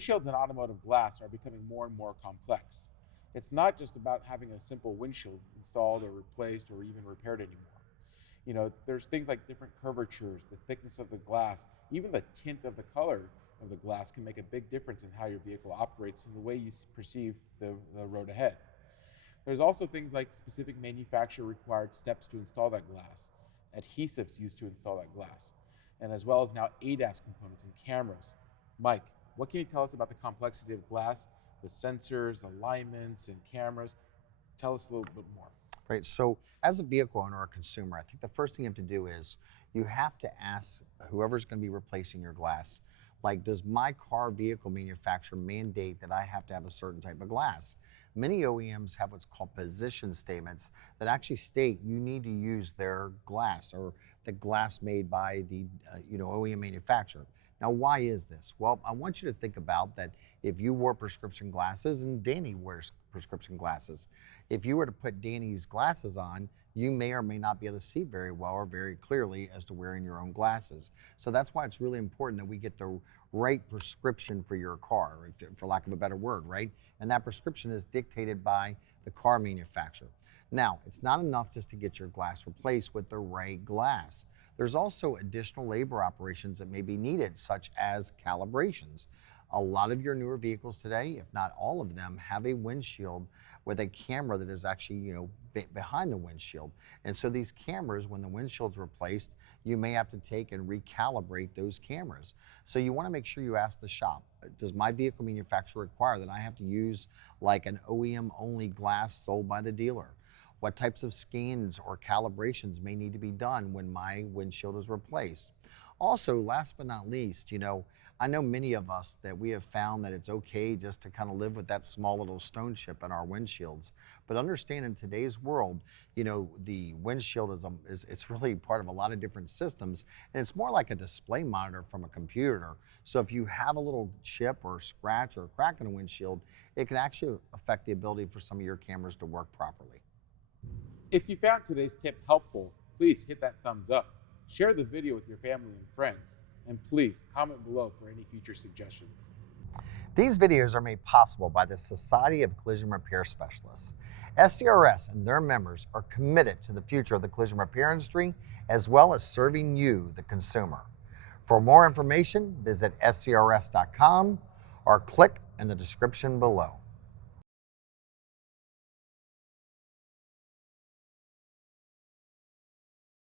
Windshields and automotive glass are becoming more and more complex. It's not just about having a simple windshield installed or replaced or even repaired anymore. There's things like different curvatures, the thickness of the glass, even the tint of the color of the glass can make a big difference in how your vehicle operates and the way you perceive the road ahead. There's also things like specific manufacturer required steps to install that glass, adhesives used to install that glass, and as well as now ADAS components and cameras. Mike, what can you tell us about the complexity of glass, the sensors, alignments, and cameras? Tell us a little bit more. Right, so as a vehicle owner or consumer, I think the first thing you have to do is you have to ask whoever's going to be replacing your glass, like, does my car vehicle manufacturer mandate that I have to have a certain type of glass? Many OEMs have what's called position statements that actually state you need to use their glass or the glass made by the OEM manufacturer. Now, why is this? Well, I want you to think about that if you wore prescription glasses, and Danny wears prescription glasses, if you were to put Danny's glasses on, you may or may not be able to see very well or very clearly as to wearing your own glasses. So that's why it's really important that we get the right prescription for your car, for lack of a better word, right? And that prescription is dictated by the car manufacturer. Now, it's not enough just to get your glass replaced with the right glass. There's also additional labor operations that may be needed, such as calibrations. A lot of your newer vehicles today, if not all of them, have a windshield with a camera that is actually, behind the windshield. And so these cameras, when the windshield's replaced, you may have to take and recalibrate those cameras. So you want to make sure you ask the shop, does my vehicle manufacturer require that I have to use like an OEM only glass sold by the dealer? What types of scans or calibrations may need to be done when my windshield is replaced? Also, last but not least, I know many of us that we have found that it's okay just to kind of live with that small little stone chip in our windshields. But understand in today's world, the windshield it's really part of a lot of different systems, and it's more like a display monitor from a computer. So if you have a little chip or scratch or crack in a windshield, it can actually affect the ability for some of your cameras to work properly. If you found today's tip helpful, please hit that thumbs up, share the video with your family and friends, and please comment below for any future suggestions. These videos are made possible by the Society of Collision Repair Specialists. SCRS and their members are committed to the future of the collision repair industry, as well as serving you, the consumer. For more information, visit scrs.com or click in the description below.